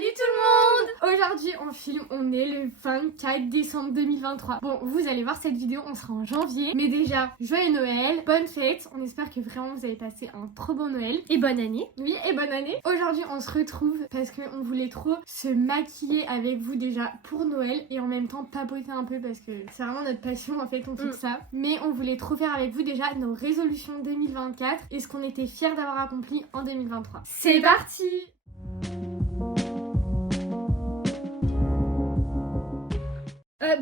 Salut tout le monde! Aujourd'hui on est le 24 décembre 2023. Bon, vous allez voir cette vidéo, on sera en janvier. Mais déjà, joyeux Noël, bonne fête. On espère que vraiment vous avez passé un trop bon Noël. Et bonne année. Oui, et bonne année. Aujourd'hui on se retrouve parce qu'on voulait trop se maquiller avec vous déjà pour Noël. Et en même temps papoter un peu parce que c'est vraiment notre passion en fait, on fait ça. Mais on voulait trop faire avec vous déjà nos résolutions 2024 et ce qu'on était fiers d'avoir accompli en 2023. C'est parti!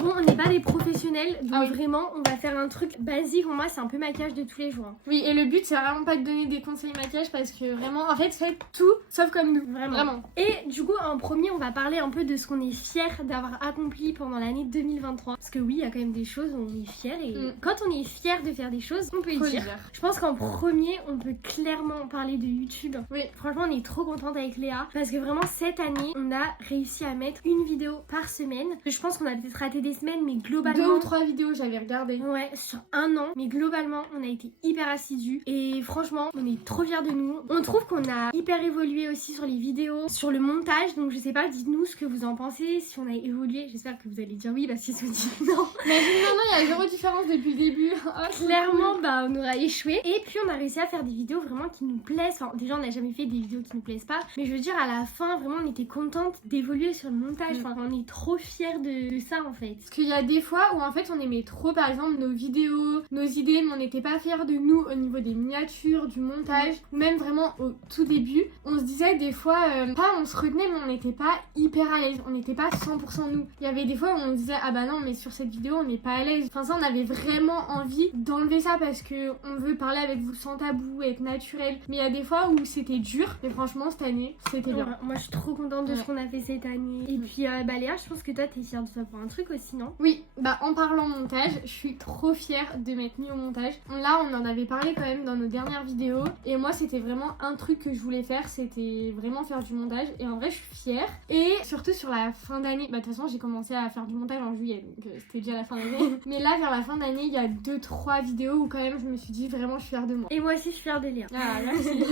Bon, on n'est pas des professionnels, donc vraiment, on va faire un truc basique. Pour moi, c'est un peu maquillage de tous les jours. Oui, et le but, c'est vraiment pas de donner des conseils maquillage parce que vraiment, en fait, faites tout sauf comme nous. Vraiment. Et du coup, en premier, on va parler un peu de ce qu'on est fiers d'avoir accompli pendant l'année 2023. Parce que oui, il y a quand même des choses où on est fiers et quand on est fiers de faire des choses, on peut le dire. Je pense qu'en premier, on peut clairement parler de YouTube. Oui. Franchement, on est trop contente avec Léa parce que vraiment, cette année, on a réussi à mettre une vidéo par semaine. Je pense qu'on a peut-être raté des semaines, mais globalement 2 ou 3 vidéos j'avais regardé. Ouais, sur un an, mais globalement on a été hyper assidus et franchement on est trop fiers de nous. On trouve qu'on a hyper évolué aussi sur les vidéos, sur le montage, donc je sais pas, dites-nous ce que vous en pensez, si on a évolué. J'espère que vous allez dire oui parce qu'ils se disent non. Mais non, il y a zéro différence depuis le début. Clairement bah on aura échoué et puis on a réussi à faire des vidéos vraiment qui nous plaisent. Enfin déjà on n'a jamais fait des vidéos qui nous plaisent pas, mais je veux dire à la fin vraiment on était contente d'évoluer sur le montage. Enfin on est trop fiers de ça en fait. Parce qu'il y a des fois où en fait on aimait trop par exemple nos vidéos, nos idées, mais on n'était pas fiers de nous au niveau des miniatures, du montage, ou même vraiment au tout début. On se disait des fois, pas on se retenait mais on n'était pas hyper à l'aise, on n'était pas 100% nous. Il y avait des fois où on disait ah bah non mais sur cette vidéo on n'est pas à l'aise. Enfin ça on avait vraiment envie d'enlever ça parce que on veut parler avec vous sans tabou, être naturel. Mais il y a des fois où c'était dur, mais franchement cette année c'était bien. Moi je suis trop contente de ce qu'on a fait cette année. Et puis bah Léa, je pense que toi t'es fière de toi pour un truc aussi, non? Oui, bah en parlant montage, je suis trop fière de m'être mis au montage. Là, on en avait parlé quand même dans nos dernières vidéos. Et moi, c'était vraiment un truc que je voulais faire, c'était vraiment faire du montage. Et en vrai, je suis fière. Et surtout sur la fin d'année, bah de toute façon, j'ai commencé à faire du montage en juillet, donc c'était déjà la fin d'année. Mais là, vers la fin d'année, il y a 2-3 vidéos où quand même, je me suis dit vraiment, je suis fière de moi. Et moi aussi, je suis fière de Léa. Ah, merci.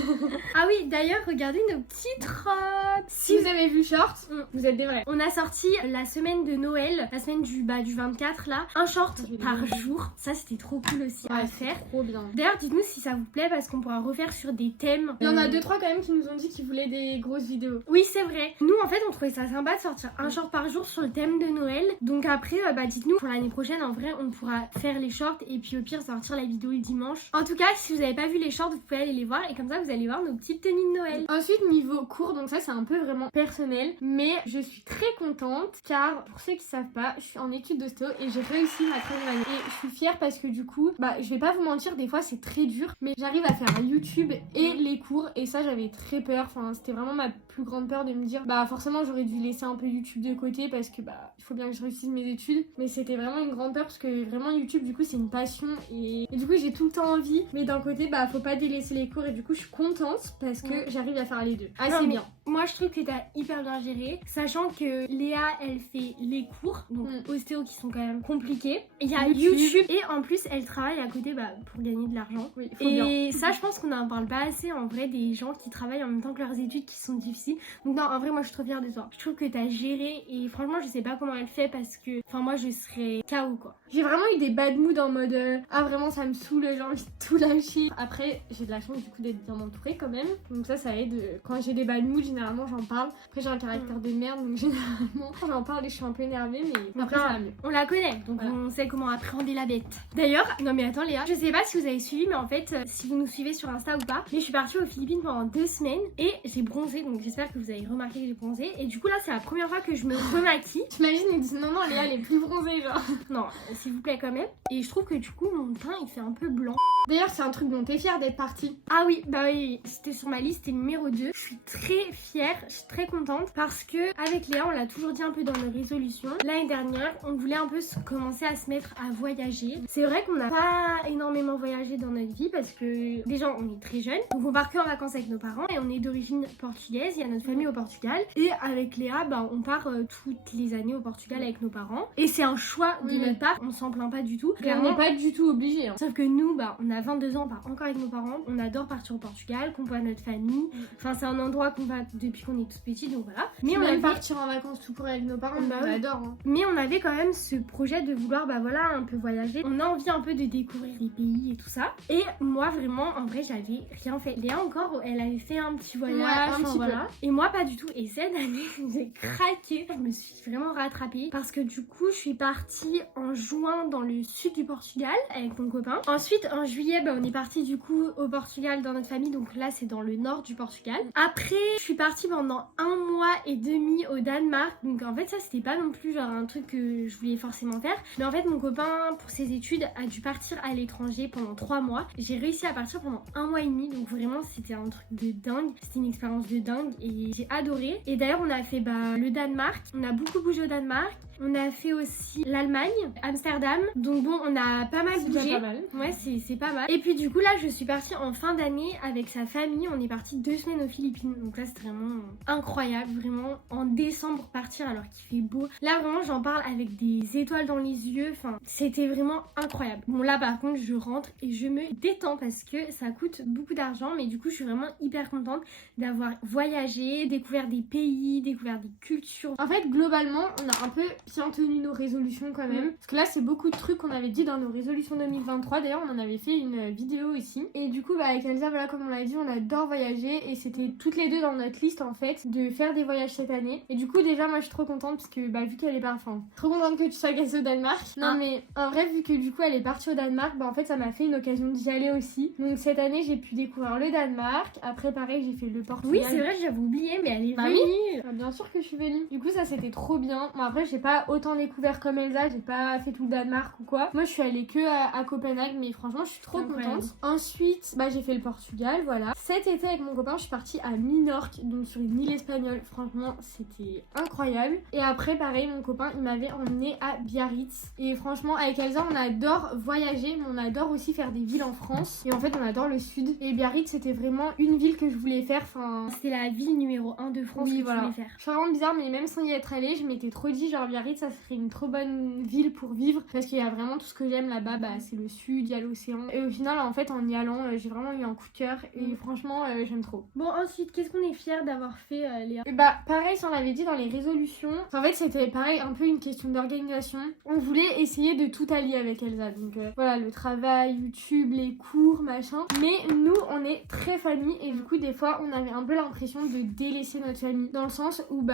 Ah oui, d'ailleurs, regardez nos petites robes. Si vous avez vu Short, vous êtes des vrais. On a sorti la semaine de Noël, la semaine du 24 là, un short par jour. Ça c'était trop cool aussi à faire. Trop bien. D'ailleurs dites-nous si ça vous plaît parce qu'on pourra refaire sur des thèmes. Il y en a 2-3 quand même qui nous ont dit qu'ils voulaient des grosses vidéos. Oui c'est vrai. Nous en fait on trouvait ça sympa de sortir un short par jour sur le thème de Noël. Donc après bah dites-nous pour l'année prochaine en vrai on pourra faire les shorts et puis au pire sortir la vidéo le dimanche. En tout cas si vous n'avez pas vu les shorts vous pouvez aller les voir et comme ça vous allez voir nos petites tenues de Noël. Ensuite niveau cours, donc ça c'est un peu vraiment personnel, mais je suis très contente car pour ceux qui savent pas, je suis en études d'ostéo et j'ai réussi ma 3e année et je suis fière parce que du coup bah je vais pas vous mentir, des fois c'est très dur mais j'arrive à faire YouTube et les cours et ça j'avais très peur, enfin c'était vraiment ma plus grande peur de me dire bah forcément j'aurais dû laisser un peu YouTube de côté parce que bah il faut bien que je réussisse mes études, mais c'était vraiment une grande peur parce que vraiment YouTube du coup c'est une passion et du coup j'ai tout le temps envie, mais d'un côté bah faut pas délaisser les cours et du coup je suis contente parce que j'arrive à faire les deux assez bien. Moi je trouve que t'as hyper bien géré, sachant que Léa elle fait les cours donc ostéo qui sont quand même compliqués. Il y a YouTube et en plus elle travaille à côté bah, pour gagner de l'argent. Oui, faut bien. Et ça je pense qu'on n'en parle pas assez en vrai des gens qui travaillent en même temps que leurs études qui sont difficiles. Donc non en vrai moi je suis trop fière de toi. Je trouve que t'as géré et franchement je sais pas comment elle fait parce que enfin moi je serais KO quoi. J'ai vraiment eu des bad moods en mode ah vraiment ça me saoule, j'ai envie de tout lâcher. Après j'ai de la chance du coup d'être bien entourée quand même, donc ça aide. Quand j'ai des bad moods généralement j'en parle. Après j'ai un caractère de merde donc généralement j'en parle et je suis un peu énervée, mais après ça va mieux. On la connaît donc voilà. On sait comment appréhender la bête. D'ailleurs non mais attends Léa, je sais pas si vous avez suivi mais en fait si vous nous suivez sur Insta ou pas, mais je suis partie aux Philippines pendant 2 semaines et j'ai bronzé, donc j'espère que vous avez remarqué que j'ai bronzé et du coup là c'est la première fois que je me remaquille. T'imagines ils disent non Léa elle est plus bronzée genre. Non s'il vous plaît quand même. Et je trouve que du coup mon teint il fait un peu blanc. D'ailleurs c'est un truc dont t'es fière d'être partie. Ah oui bah oui, c'était sur ma liste, c'était numéro 2. Je suis très fière, je suis très contente parce que avec Léa on l'a toujours dit un peu dans nos résolutions. L'année dernière on voulait un peu commencer à se mettre à voyager. C'est vrai qu'on n'a pas énormément voyagé dans notre vie parce que déjà on est très jeunes. Donc on part que en vacances avec nos parents et on est d'origine portugaise, il y a notre famille au Portugal. Et avec Léa bah, on part toutes les années au Portugal avec nos parents. Et c'est un choix de notre part, on s'en plaint pas du tout. Et on n'est pas du tout obligé. Sauf que nous bah on a 22 ans, on part encore avec nos parents. On adore partir au Portugal, qu'on voit notre famille. Enfin c'est un endroit qu'on va depuis qu'on est toute petite. aussi, donc voilà. Mais on aime partir en vacances tout court avec nos parents, on adore. Hein. Mais on avait quand même ce projet de vouloir, bah voilà, un peu voyager. On a envie un peu de découvrir les pays et tout ça. Et moi, vraiment, en vrai, j'avais rien fait. Léa encore, elle avait fait un petit voyage, un petit peu. Et moi, pas du tout. Et cette année, j'ai craqué. Je me suis vraiment rattrapée parce que du coup, je suis partie en juin dans le sud du Portugal avec mon copain. Ensuite, en juillet, bah, on est parti du coup au Portugal dans notre famille. Donc là, c'est dans le nord du Portugal. Après, je suis partie pendant 1 mois et demi au Danemark. Donc en fait, ça, c'était pas non plus genre un truc que je voulais forcément faire. Mais en fait, mon copain, pour ses études, a dû partir à l'étranger pendant 3 mois. J'ai réussi à partir pendant 1 mois et demi. Donc vraiment, c'était un truc de dingue. C'était une expérience de dingue et j'ai adoré. Et d'ailleurs, on a fait le Danemark. On a beaucoup bougé au Danemark. On a fait aussi l'Allemagne, Amsterdam. Donc bon, on a pas mal bougé. Pas mal. Ouais, c'est pas mal. Et puis du coup, là, je suis partie en fin d'année avec sa famille. On est parti 2 semaines aux Philippines. Donc là, c'est vraiment incroyable. Vraiment, en décembre, partir alors qu'il fait beau. Là, vraiment, j'en parle avec des étoiles dans les yeux. Enfin, c'était vraiment incroyable. Bon, là, par contre, je rentre et je me détends parce que ça coûte beaucoup d'argent. Mais du coup, je suis vraiment hyper contente d'avoir voyagé, découvert des pays, découvert des cultures. En fait, globalement, on a un peu bien tenu nos résolutions quand même. Parce que là, c'est beaucoup de trucs qu'on avait dit dans nos résolutions 2023. D'ailleurs, on en avait fait une vidéo ici. Et du coup, avec Elsa, voilà, comme on l'a dit, on adore voyager. Et c'était toutes les deux dans notre liste, en fait, de faire des voyages cette année. Et du coup, déjà, moi, je suis trop contente parce que, vu qu'elle est partie, trop contente que tu sois gassée au Danemark. Non, mais en vrai, vu que du coup, elle est partie au Danemark, en fait, ça m'a fait une occasion d'y aller aussi. Donc, cette année, j'ai pu découvrir le Danemark. Après, pareil, j'ai fait le Portugal. Oui, c'est vrai, j'avais oublié, mais elle est venue. Oui. Bien sûr que je suis venue. Du coup, ça, c'était trop bien. Bon, après, j'ai pas autant découvert comme Elsa, j'ai pas fait tout le Danemark ou quoi. Moi, je suis allée que à Copenhague, mais franchement, je suis trop contente. Ensuite, j'ai fait le Portugal, voilà. Cet été, avec mon copain, je suis partie à Minorque, donc sur une île espagnole. Franchement, c'était incroyable. Et après, pareil, mon copain, il m'avait emmené à Biarritz. Et franchement, avec Elsa, on adore voyager, mais on adore aussi faire des villes en France. Et en fait, on adore le sud. Et Biarritz, c'était vraiment une ville que je voulais faire. Enfin, c'était la ville numéro 1 de France que je voulais faire. C'est vraiment bizarre, mais même sans y être allée, je m'étais trop dit, genre Biarritz, ça serait une trop bonne ville pour vivre. Parce qu'il y a vraiment tout ce que j'aime là-bas, c'est le sud, il y a l'océan. Et au final, en fait, en y allant, j'ai vraiment eu un coup de cœur. Et franchement, j'aime trop. Bon, ensuite, qu'est-ce qu'on est fiers d'avoir fait, Léa? Pareil, ça on l'avait dit dans les résolutions. En fait, c'était pareil, un peu une question d'organisation. On voulait essayer de tout allier avec Elsa. Donc voilà, le travail, YouTube, les cours, machin. Mais nous, on est très famille. Et du coup, des fois, on avait un peu l'impression de délaisser notre famille. Dans le sens où,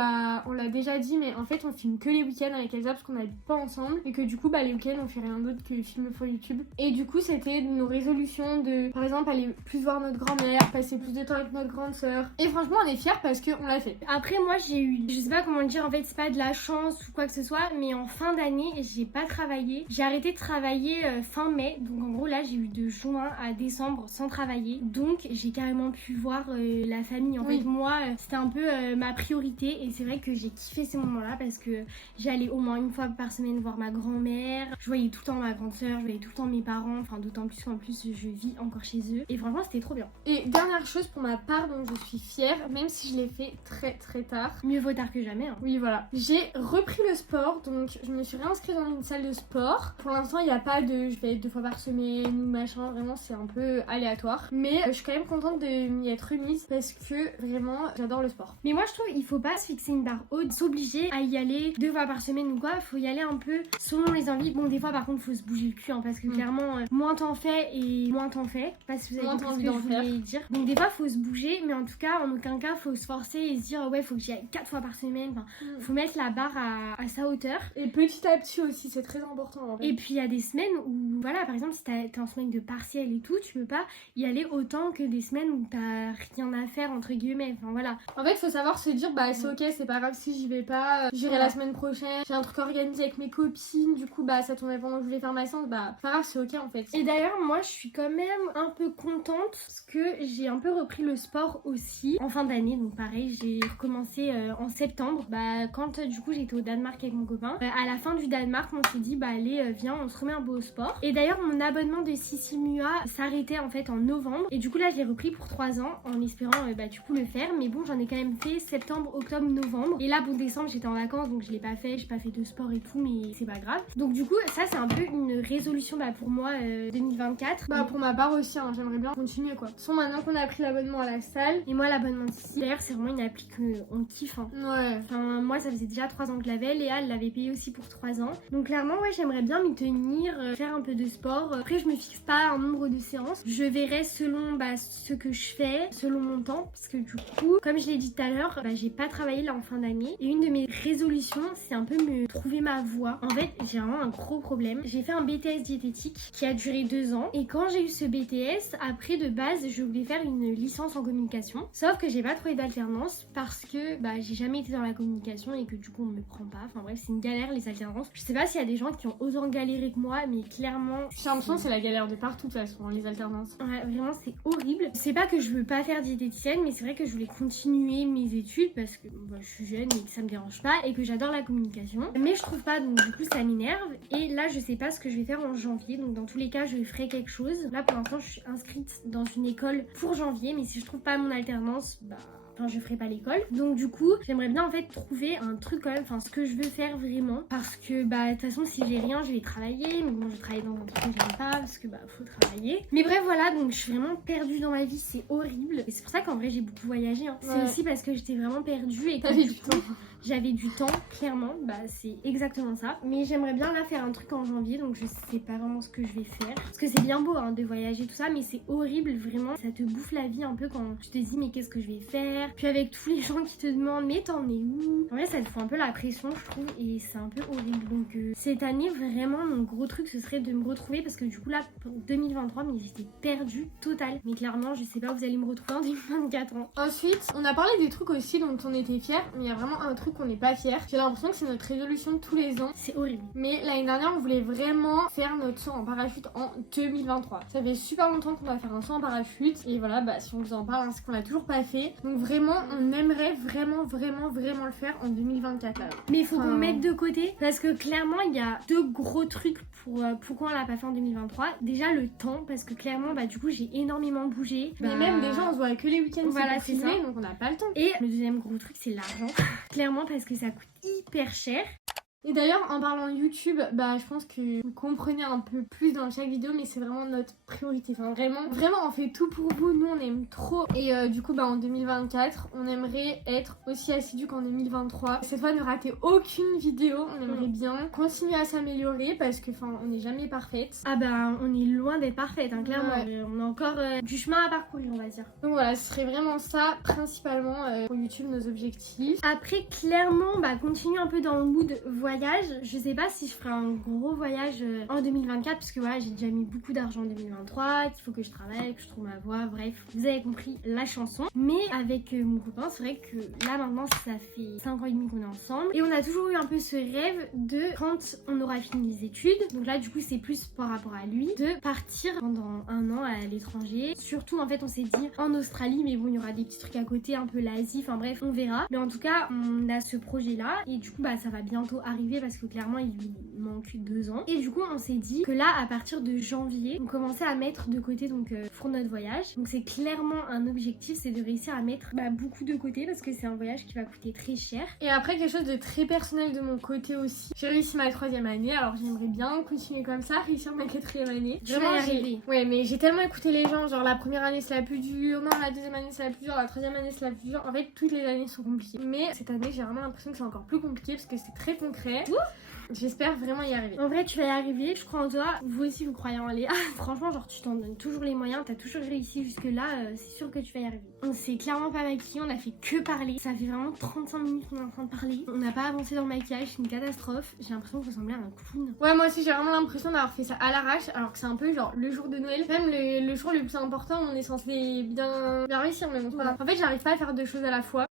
on l'a déjà dit, mais en fait, on filme que les week-ends avec Elsa parce qu'on n'habite pas ensemble. Et que du coup, les week-ends, on fait rien d'autre que filmer pour YouTube. Et du coup, c'était nos résolutions de, par exemple, aller plus voir notre grand-mère, passer plus de temps avec notre grande sœur. Et franchement, on est fiers parce qu'on l'a fait. Après, moi, j'ai eu, je sais pas comment le dire, en fait, c'est pas de la chance ou quoi que ce soit, mais en fin d'année, j'ai pas travaillé. J'ai arrêté de travailler fin mai. Donc, en gros, là, j'ai eu de juin à décembre sans travailler. Donc, j'ai carrément pu voir la famille. En fait, moi, c'était un peu ma priorité. Et c'est vrai que j'ai kiffé ces moments-là parce que j'allais au moins une fois par semaine voir ma grand-mère. Je voyais tout le temps ma grande sœur, je voyais tout le temps mes parents. Enfin, d'autant plus qu'en plus, je vis encore chez eux. Et franchement, c'était trop bien. Et dernière chose pour ma part dont je suis fière, même si je l'ai fait très très tard. Mieux vaut tard que jamais. Hein. Oui, voilà. J'ai repris le sport, donc je me suis réinscrite dans une salle de sport. Pour l'instant, il n'y a pas de je vais être 2 fois par semaine ou machin. Vraiment, c'est un peu aléatoire. Mais je suis quand même contente de m'y être remise parce que vraiment, j'adore le sport. Mais moi, je trouve qu'il faut pas se fixer une barre haute, s'obliger à y aller 2 fois par semaine ou quoi. Faut y aller un peu selon les envies. Bon, des fois, par contre, faut se bouger le cul parce que clairement, moins t'en fais et moins t'en fais. Pas si vous avez compris ce que je voulais dire. Donc, des fois, faut se bouger, mais en tout cas, en aucun cas, faut se forcer et se dire ouais, faut que j'y aille 4 fois par semaine. Enfin, faut mettre la barre à sa hauteur. Et petit à petit aussi, c'est très important en fait. Et puis, il y a des semaines où, voilà, par exemple, si t'es en semaine de partiel et tout, tu peux pas y aller autant que des semaines où t'as rien à faire, entre guillemets. Enfin, voilà. En fait, faut savoir se dire, c'est ok, c'est pas grave si j'y vais pas, j'irai la semaine prochaine, j'ai un truc organisé avec mes copines, du coup, ça tombait pendant que je voulais faire ma séance, pas grave, c'est ok en fait. Et d'ailleurs, moi, je suis quand même un peu contente parce que j'ai un peu repris le sport aussi en fin d'année, donc pareil, j'ai recommencé en septembre, quand du coup j'étais au Danemark avec mon copain. À la fin du Danemark, on s'est dit, allez, viens, on se remet un peu au sport. Et d'ailleurs, mon abonnement de Sissimua s'arrêtait en fait en novembre, et du coup là, je l'ai repris pour 3 ans en espérant du coup le faire, mais bon, j'en ai quand même fait septembre, octobre, novembre. Et là, décembre, j'étais en vacances, donc je l'ai pas fait fait, j'ai pas fait de sport et tout, mais c'est pas grave. Donc du coup, ça c'est un peu une résolution pour moi 2024. Bah pour ma part aussi, hein, j'aimerais bien continuer quoi. De toute façon, maintenant qu'on a pris l'abonnement à la salle. Et moi l'abonnement d'ici, d'ailleurs c'est vraiment une appli qu'on kiffe. Hein. Ouais. Enfin moi ça faisait déjà 3 ans que je l'avais, Léa elle l'avait payé aussi pour 3 ans. Donc clairement ouais j'aimerais bien m'y tenir, faire un peu de sport. Après je me fixe pas un nombre de séances. Je verrai selon ce que je fais, selon mon temps. Parce que du coup, comme je l'ai dit tout à l'heure, j'ai pas travaillé là en fin d'année. Et une de mes résolutions c'est un peu me trouver ma voie. En fait j'ai vraiment un gros problème. J'ai fait un BTS diététique qui a duré 2 ans. Et quand j'ai eu ce BTS, après de base je voulais faire une licence en communication. Sauf que j'ai pas trouvé d'alternance parce que j'ai jamais été dans la communication et que du coup on me prend pas. Enfin bref, c'est une galère les alternances. Je sais pas s'il y a des gens qui ont autant galéré que moi, mais clairement. J'ai l'impression que c'est la galère de partout de toute façon, les alternances. Ouais, vraiment c'est horrible. C'est pas que je veux pas faire diététicienne, mais c'est vrai que je voulais continuer mes études parce que je suis jeune et que ça me dérange pas et que j'adore la communication. Mais je trouve pas, donc du coup ça m'énerve. Et là je sais pas ce que je vais faire en janvier, donc dans tous les cas je ferai quelque chose. Là pour l'instant je suis inscrite dans une école pour janvier, mais si je trouve pas mon alternance, je ferai pas l'école. Donc du coup, j'aimerais bien en fait trouver un truc quand même, ce que je veux faire vraiment. Parce que de toute façon, si j'ai rien, je vais travailler. Mais bon, je travaille dans un truc que j'aime pas parce que faut travailler. Mais bref, voilà, donc je suis vraiment perdue dans ma vie, c'est horrible. Et c'est pour ça qu'en vrai, j'ai beaucoup voyagé. Hein. C'est aussi parce que j'étais vraiment perdue et que du coup, j'avais du temps, clairement. C'est exactement ça. Mais j'aimerais bien là faire un truc en janvier, donc je sais pas vraiment ce que je vais faire. Parce que c'est bien beau de voyager, tout ça, mais c'est horrible, vraiment. Ça te bouffe la vie un peu quand tu te dis, mais qu'est-ce que je vais faire? Puis avec tous les gens qui te demandent mais t'en es où? En vrai ça te fout un peu la pression je trouve et c'est un peu horrible. Donc cette année vraiment mon gros truc ce serait de me retrouver parce que du coup là pour 2023 mais j'étais perdue totale. Mais clairement je sais pas, vous allez me retrouver en 2024 ans. Ensuite on a parlé des trucs aussi dont on était fiers, mais il y a vraiment un truc qu'on n'est pas fiers. J'ai l'impression que c'est notre résolution de tous les ans. C'est horrible. Mais l'année dernière on voulait vraiment faire notre saut en parachute en 2023. Ça fait super longtemps qu'on va faire un saut en parachute et voilà si on vous en parle c'est qu'on l'a toujours pas fait. Donc vraiment on aimerait vraiment le faire en 2024 là. Mais il faut qu'on mette de côté parce que clairement il y a 2 gros trucs pour pourquoi on l'a pas fait en 2023. Déjà le temps parce que clairement du coup j'ai énormément bougé. Mais même déjà on se voit que les week-ends voilà, c'est ça. Donc on n'a pas le temps. Et le deuxième gros truc c'est l'argent. Clairement parce que ça coûte hyper cher. Et d'ailleurs, en parlant de YouTube, je pense que vous comprenez un peu plus dans chaque vidéo, mais c'est vraiment notre priorité. Enfin, vraiment, on fait tout pour vous. Nous, on aime trop. Et du coup, en 2024, on aimerait être aussi assidus qu'en 2023. Cette fois, ne rater aucune vidéo. On aimerait bien continuer à s'améliorer parce que, on n'est jamais parfaite. Ah on est loin d'être parfaite, clairement. Ouais. On a encore du chemin à parcourir, on va dire. Donc voilà, ce serait vraiment ça, principalement pour YouTube, nos objectifs. Après, clairement, continuer un peu dans le mood voyage. Je sais pas si je ferai un gros voyage en 2024 parce que j'ai déjà mis beaucoup d'argent en 2023, qu'il faut que je travaille, que je trouve ma voie, bref, vous avez compris la chanson. Mais avec mon copain, c'est vrai que là maintenant ça fait 5 ans et demi qu'on est ensemble et on a toujours eu un peu ce rêve de quand on aura fini les études, donc là du coup c'est plus par rapport à lui, de partir pendant 1 an à l'étranger. Surtout en fait on s'est dit en Australie, mais bon il y aura des petits trucs à côté, un peu l'Asie, enfin bref on verra. Mais en tout cas on a ce projet là et du coup ça va bientôt arriver parce que clairement il lui manque 2 ans et du coup on s'est dit que là à partir de janvier on commençait à mettre de côté pour notre voyage. Donc c'est clairement un objectif, c'est de réussir à mettre beaucoup de côté parce que c'est un voyage qui va coûter très cher. Et après quelque chose de très personnel de mon côté aussi, j'ai réussi ma 3e année, alors j'aimerais bien continuer comme ça, réussir ma 4e année. Tu vas y arriver. Ouais mais j'ai tellement écouté les gens, genre la première année c'est la plus dure, non la 2e année c'est la plus dure, la 3e année c'est la plus dure. En fait toutes les années sont compliquées, mais cette année j'ai vraiment l'impression que c'est encore plus compliqué parce que c'est très concret. J'espère vraiment y arriver. En vrai tu vas y arriver, je crois en toi. Vous aussi vous croyez en Léa. Franchement tu t'en donnes toujours les moyens, t'as toujours réussi jusque là, c'est sûr que tu vas y arriver. On s'est clairement pas maquillé, on a fait que parler. Ça fait vraiment 35 minutes qu'on est en train de parler. On n'a pas avancé dans le maquillage, c'est une catastrophe. J'ai l'impression que vous ressemblez à un clown. Ouais moi aussi j'ai vraiment l'impression d'avoir fait ça à l'arrache alors que c'est un peu genre le jour de Noël. Même le jour le plus important, on est censé bien réussir mais bon c'est pas grave. En fait j'arrive pas à faire 2 choses à la fois.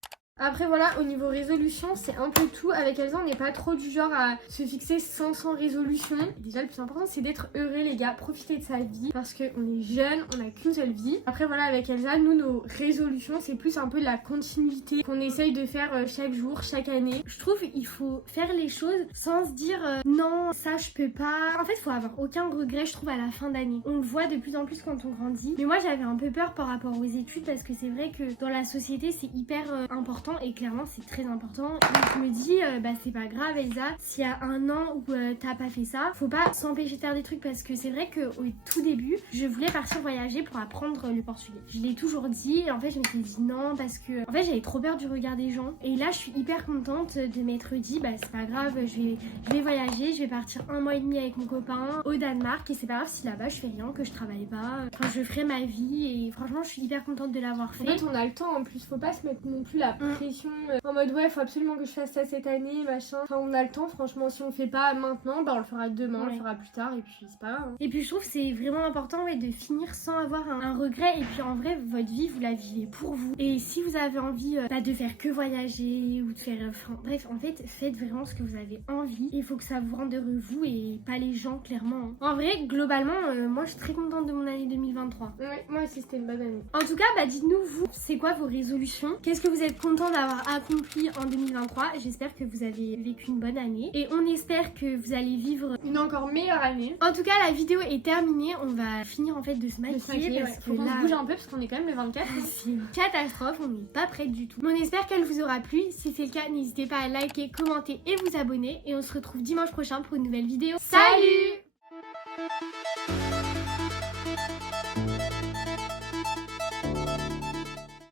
Après voilà, au niveau résolution, c'est un peu tout. Avec Elsa, on n'est pas trop du genre à se fixer 500 résolutions. Déjà, le plus important, c'est d'être heureux, les gars. Profiter de sa vie parce qu'on est jeune, on n'a qu'une seule vie. Après voilà, avec Elsa, nous, nos résolutions, c'est plus un peu la continuité qu'on essaye de faire chaque jour, chaque année. Je trouve qu'il faut faire les choses sans se dire non, ça je peux pas. En fait, il faut avoir aucun regret, je trouve, à la fin d'année. On le voit de plus en plus quand on grandit. Mais moi, j'avais un peu peur par rapport aux études parce que c'est vrai que dans la société, c'est hyper important important et clairement c'est très important. Donc je me dis c'est pas grave Elsa, s'il y a un an où t'as pas fait ça, faut pas s'empêcher de faire des trucs parce que c'est vrai qu'au tout début je voulais partir voyager pour apprendre le portugais. Je l'ai toujours dit et en fait je me suis dit non parce que en fait j'avais trop peur du regard des gens et là je suis hyper contente de m'être dit c'est pas grave, je vais voyager, je vais partir 1 mois et demi avec mon copain au Danemark et c'est pas grave si là-bas je fais rien, que je travaille pas, enfin je ferai ma vie et franchement je suis hyper contente de l'avoir fait. En fait on a le temps en plus, faut pas se mettre non plus la pression en mode ouais faut absolument que je fasse ça cette année machin, enfin on a le temps franchement, si on fait pas maintenant on le fera demain, on le fera plus tard et puis c'est pas grave hein. Et puis je trouve que c'est vraiment important de finir sans avoir un regret et puis en vrai votre vie vous la vivez pour vous et si vous avez envie de faire que voyager ou de faire bref en fait faites vraiment ce que vous avez envie, il faut que ça vous rende heureux vous et pas les gens clairement hein. En vrai globalement moi je suis très contente de mon année 2023. Ouais, moi aussi c'était une bonne année. En tout cas dites-nous vous c'est quoi vos résolutions, qu'est-ce que vous êtes content d'avoir accompli en 2023, j'espère que vous avez vécu une bonne année et on espère que vous allez vivre une encore meilleure année. En tout cas la vidéo est terminée, on va finir en fait de se maquiller parce que faut qu'on se bouge un peu parce qu'on est quand même le 24. C'est une catastrophe, on n'est pas prête du tout. Mais on espère qu'elle vous aura plu, si c'est le cas n'hésitez pas à liker, commenter et vous abonner et on se retrouve dimanche prochain pour une nouvelle vidéo. Salut!